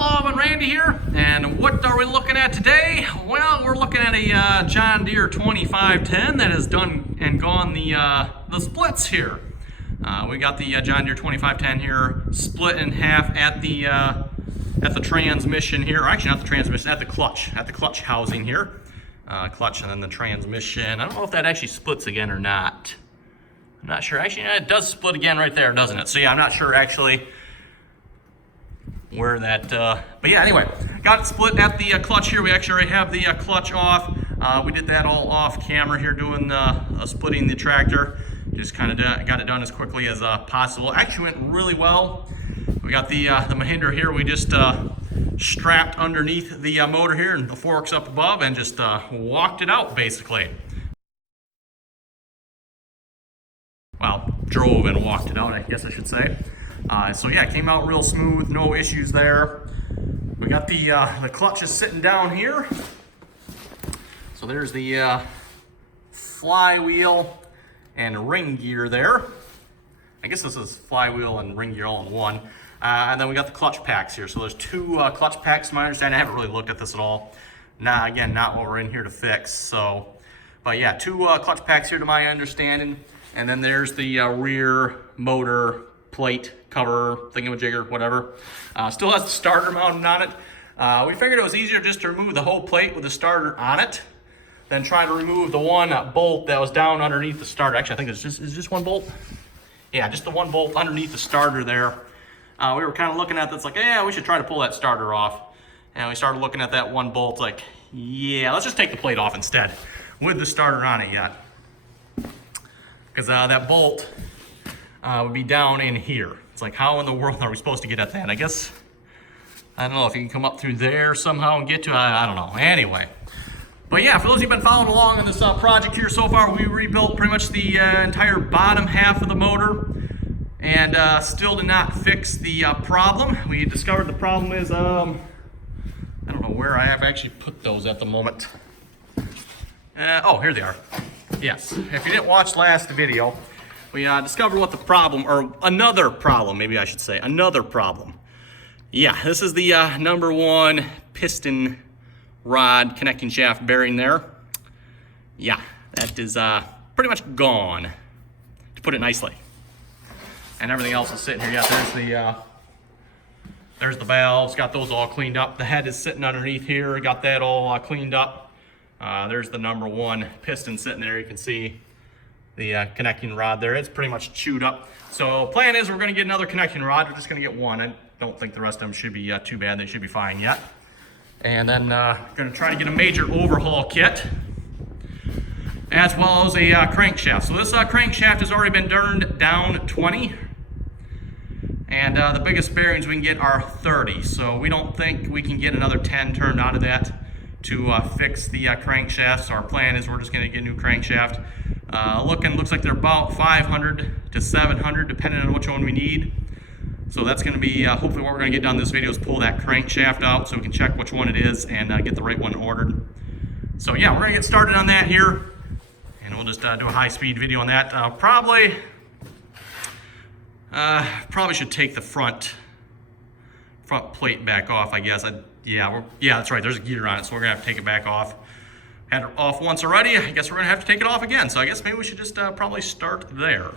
Hello, and Randy here, and what are we looking at today? Well, we're looking at a John Deere 2510 that has done and gone the splits here. We got the John Deere 2510 here split in half at the transmission here, or actually not the transmission, at the clutch housing here. Clutch and then the transmission. I don't know if that actually splits again or not. I'm not sure. Actually, it does split again right there, doesn't it? So yeah, I'm not sure actually where that, but yeah, anyway, got it split at the clutch here. We actually already have the clutch off. We did that all off camera here, doing splitting the tractor. Just kind of got it done as quickly as possible. Actually went really well. We got the Mahindra here. We just strapped underneath the motor here and the forks up above and just walked it out basically. Well, drove and walked it out, I guess I should say. So yeah, it came out real smooth, no issues there. We got the clutches sitting down here. So there's the flywheel and ring gear there. I guess this is flywheel and ring gear all in one. And then we got the clutch packs here. So there's two clutch packs, to my understanding. I haven't really looked at this at all. Again, not what we're in here to fix. So, but yeah, two clutch packs here to my understanding. And then there's the rear motor plate cover thingamajigger, whatever. Still has the starter mounted on it. We figured it was easier just to remove the whole plate with the starter on it than try to remove the one bolt that was down underneath the starter. Actually, I think it's just one bolt. Yeah, just the one bolt underneath the starter there. We were kind of looking at this like, yeah, we should try to pull that starter off. And we started looking at that one bolt like, yeah, let's just take the plate off instead with the starter on it yet. Because that bolt would be down in here. It's like, how in the world are we supposed to get at that? I guess, I don't know if you can come up through there somehow and get to it. I don't know. Anyway. But yeah, for those who've been following along on this project here so far, we rebuilt pretty much the entire bottom half of the motor and still did not fix the problem. We discovered the problem is, I don't know where I have actually put those at the moment. Oh, here they are. Yes, if you didn't watch last video, we discovered what the problem, or another problem, maybe I should say, another problem. Yeah, this is the number one piston rod connecting shaft bearing there. Yeah, that is pretty much gone, to put it nicely. And everything else is sitting here. Yeah, there's the valves, got those all cleaned up. The head is sitting underneath here, got that all cleaned up. There's the number one piston sitting there. You can see the connecting rod there. It's pretty much chewed up. So plan is we're gonna get another connecting rod. We're just gonna get one. I don't think the rest of them should be too bad. They should be fine yet. And then gonna try to get a major overhaul kit, as well as a crankshaft. So this crankshaft has already been turned down 20. And the biggest bearings we can get are 30. So we don't think we can get another 10 turned out of that to fix the crankshaft. So our plan is we're just gonna get a new crankshaft. Looks like they're about 500 to 700 depending on which one we need. So that's gonna be hopefully what we're gonna get done in this video is pull that crankshaft out so we can check which one it is and get the right one ordered. So yeah, we're gonna get started on that here and we'll just do a high-speed video on that. Probably should take the front plate back off, I guess. Yeah, that's right, there's a gear on it, so we're gonna have to take it back off. Had it off once already, I guess we're gonna have to take it off again. So I guess maybe we should just probably start there.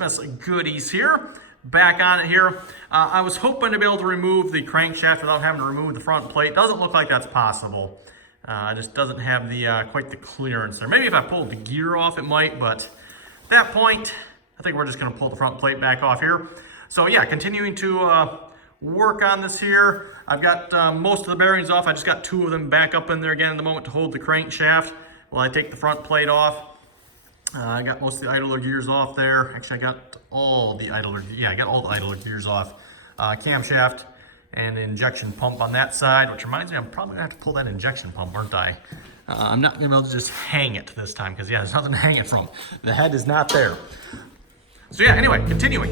Christmas goodies here. Back on it here. I was hoping to be able to remove the crankshaft without having to remove the front plate. Doesn't look like that's possible. It just doesn't have the quite the clearance there. Maybe if I pulled the gear off it might, but at that point I think we're just going to pull the front plate back off here. So yeah, continuing to work on this here. I've got most of the bearings off. I just got 2 of them back up in there again in the moment to hold the crankshaft while I take the front plate off. I got most of the idler gears off there. Actually, I got all the idler gears off. Camshaft and the injection pump on that side, which reminds me, I'm probably gonna have to pull that injection pump, aren't I? I'm not gonna be able to just hang it this time because yeah, there's nothing to hang it from. The head is not there. So yeah, anyway, continuing.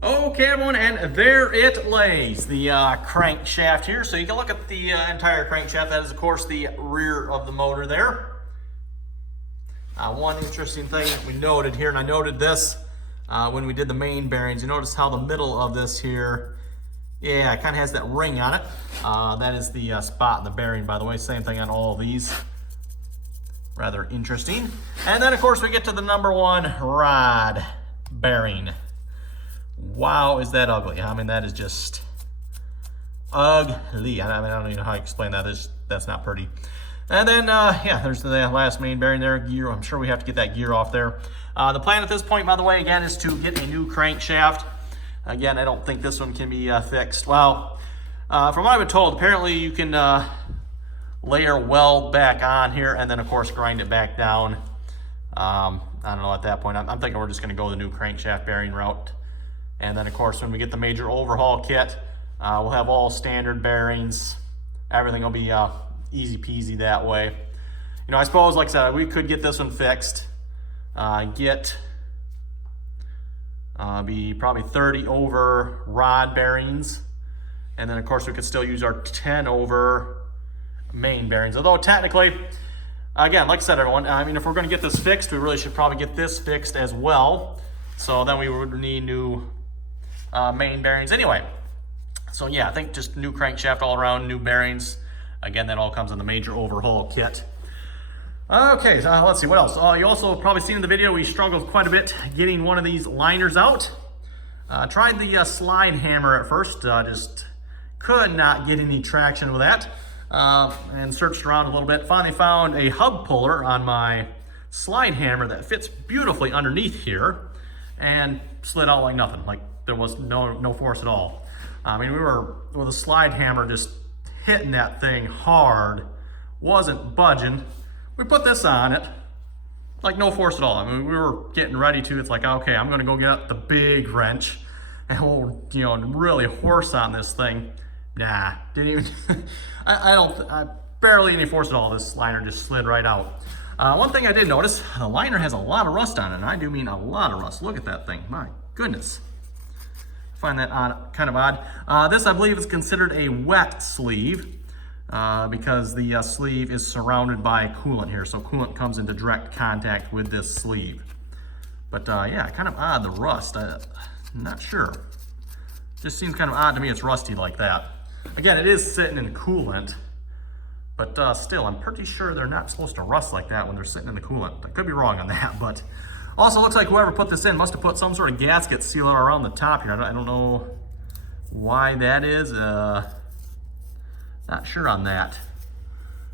Okay, everyone, and there it lays, the crankshaft here. So you can look at the entire crankshaft. That is, of course, the rear of the motor there. One interesting thing that we noted here, and I noted this when we did the main bearings, you notice how the middle of this here, yeah, it kind of has that ring on it. That is the spot in the bearing, by the way. Same thing on all of these. Rather interesting. And then, of course, we get to the #1 rod bearing. Wow, is that ugly? I mean, that is just ugly. I don't even know how to explain that. That's not pretty. And then, yeah, there's the last main bearing there. Gear, I'm sure we have to get that gear off there. The plan at this point, by the way, again, is to get a new crankshaft. Again, I don't think this one can be fixed. Well, from what I've been told, apparently you can layer weld back on here and then, of course, grind it back down. I don't know at that point. I'm thinking we're just going to go the new crankshaft bearing route. And then, of course, when we get the major overhaul kit, we'll have all standard bearings, everything will be easy peasy that way. You know, I suppose, like I said, we could get this one fixed, be probably 30 over rod bearings, and then of course we could still use our 10 over main bearings. Although technically, again, like I said, everyone, I mean, if we're going to get this fixed, we really should probably get this fixed as well. So then we would need new main bearings anyway. So yeah, I think just new crankshaft all around, new bearings. Again, that all comes in the major overhaul kit. Okay, so let's see, what else? You also probably seen in the video, we struggled quite a bit getting one of these liners out. Tried the slide hammer at first, just could not get any traction with that. And searched around a little bit. Finally found a hub puller on my slide hammer that fits beautifully underneath here and slid out like nothing. Like there was no force at all. I mean, we were with a slide hammer just hitting that thing hard, wasn't budging. We put this on it, like no force at all. I mean, we were getting ready to, it's like, okay, I'm gonna go get the big wrench and we'll, you know, really horse on this thing. Nah, didn't even, I barely any force at all. This liner just slid right out. One thing I did notice, the liner has a lot of rust on it, and I do mean a lot of rust. Look at that thing, my goodness. I find that kind of odd. This, I believe, is considered a wet sleeve because the sleeve is surrounded by coolant here, so coolant comes into direct contact with this sleeve. But yeah, kind of odd, the rust. I'm not sure. Just seems kind of odd to me it's rusty like that. Again, it is sitting in coolant, but still, I'm pretty sure they're not supposed to rust like that when they're sitting in the coolant. I could be wrong on that, but also looks like whoever put this in must have put some sort of gasket sealer around the top here. I don't know why that is. Not sure on that.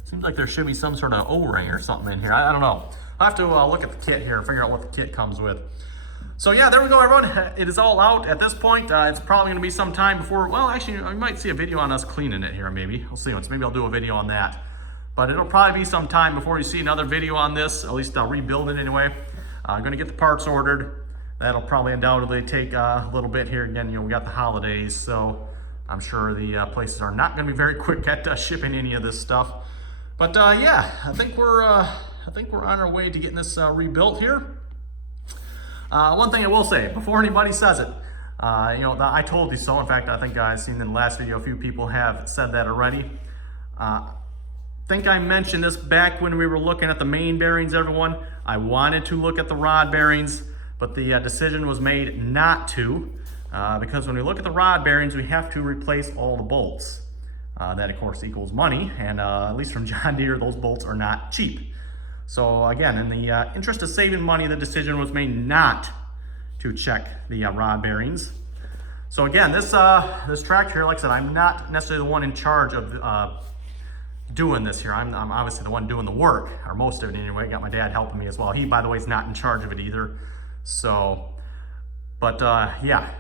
Seems like there should be some sort of O-ring or something in here. I don't know. I'll have to look at the kit here and figure out what the kit comes with. So yeah, there we go, everyone. It is all out at this point. It's probably going to be some time before, well, actually, I might see a video on us cleaning it here, maybe. We'll see. Maybe I'll do a video on that. But it'll probably be some time before you see another video on this. At least I'll rebuild it anyway. I'm going to get the parts ordered. That'll probably undoubtedly take a little bit here. Again, you know, we got the holidays, so I'm sure the places are not going to be very quick at shipping any of this stuff. But yeah, I think we're on our way to getting this rebuilt here. One thing I will say before anybody says it, you know, I told you so. In fact, I think I've seen in the last video a few people have said that already. I think I mentioned this back when we were looking at the main bearings, everyone. I wanted to look at the rod bearings, but the decision was made not to. Because when we look at the rod bearings, we have to replace all the bolts. That, of course, equals money, and at least from John Deere, those bolts are not cheap. So again, in the interest of saving money, the decision was made not to check the rod bearings. So again, this tractor here, like I said, I'm not necessarily the one in charge of doing this here. I'm obviously the one doing the work, or most of it anyway. Got my dad helping me as well. He, by the way, is not in charge of it either. So, but yeah.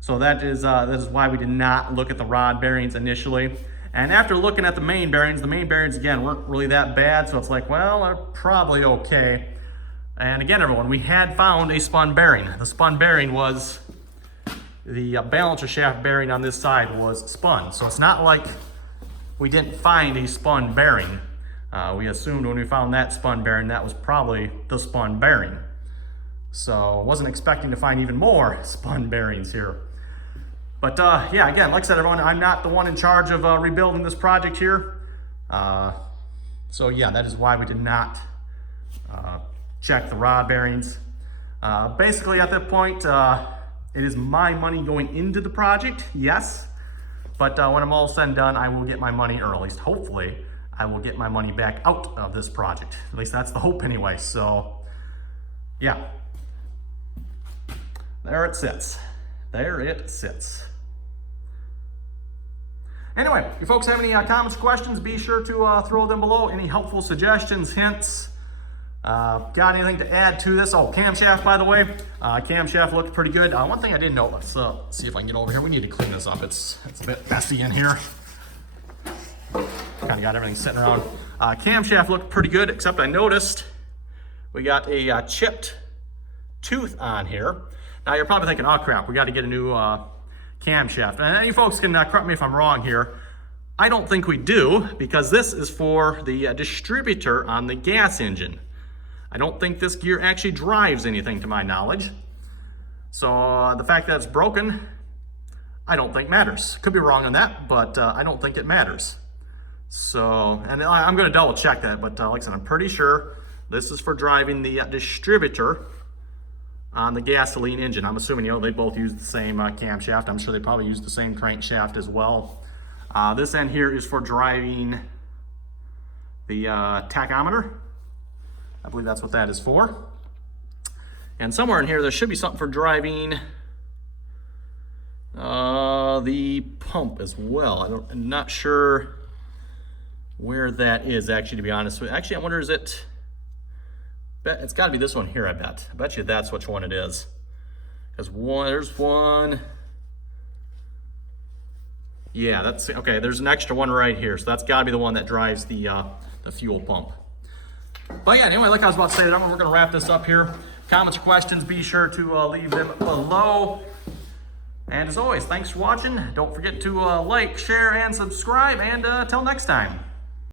So that is why we did not look at the rod bearings initially. And after looking at the main bearings again weren't really that bad. So it's like, well, they're probably okay. And again, everyone, we had found a spun bearing. The spun bearing was, the balancer shaft bearing on this side was spun. So it's not like we didn't find a spun bearing. We assumed when we found that spun bearing, that was probably the spun bearing. So wasn't expecting to find even more spun bearings here. But yeah, again, like I said, everyone, I'm not the one in charge of rebuilding this project here. So yeah, that is why we did not check the rod bearings. Basically at that point, it is my money going into the project, yes. But when I'm all said and done, I will get my money, or at least hopefully, I will get my money back out of this project. At least that's the hope anyway, so yeah. There it sits. There it sits. Anyway, if you folks have any comments, questions, be sure to throw them below. Any helpful suggestions, hints, got anything to add to this? Oh, camshaft, by the way. Camshaft looked pretty good. One thing I didn't know, let's see if I can get over here. We need to clean this up. It's a bit messy in here. Kind of got everything sitting around. Camshaft looked pretty good, except I noticed we got a chipped tooth on here. Now you're probably thinking, oh crap, we got to get a new camshaft. And you folks can correct me if I'm wrong here, I don't think we do, because this is for the distributor on the gas engine. I don't think this gear actually drives anything to my knowledge. So the fact that it's broken, I don't think matters. Could be wrong on that, but I don't think it matters. So, and I'm gonna double check that, but like I said, I'm pretty sure this is for driving the distributor on the gasoline engine. I'm assuming, you know, they both use the same camshaft. I'm sure they probably use the same crankshaft as well. This end here is for driving the tachometer. I believe that's what that is for. And somewhere in here, there should be something for driving the pump as well. I'm not sure where that is, actually, to be honest with you. Actually, I wonder, is it, it's got to be this one here, I bet. I bet you that's which one it is. Because there's one. Yeah, that's, okay, there's an extra one right here. So that's got to be the one that drives the fuel pump. But yeah, anyway, like I was about to say, we're going to wrap this up here. Comments or questions, be sure to leave them below. And as always, thanks for watching. Don't forget to like, share, and subscribe. And until next time.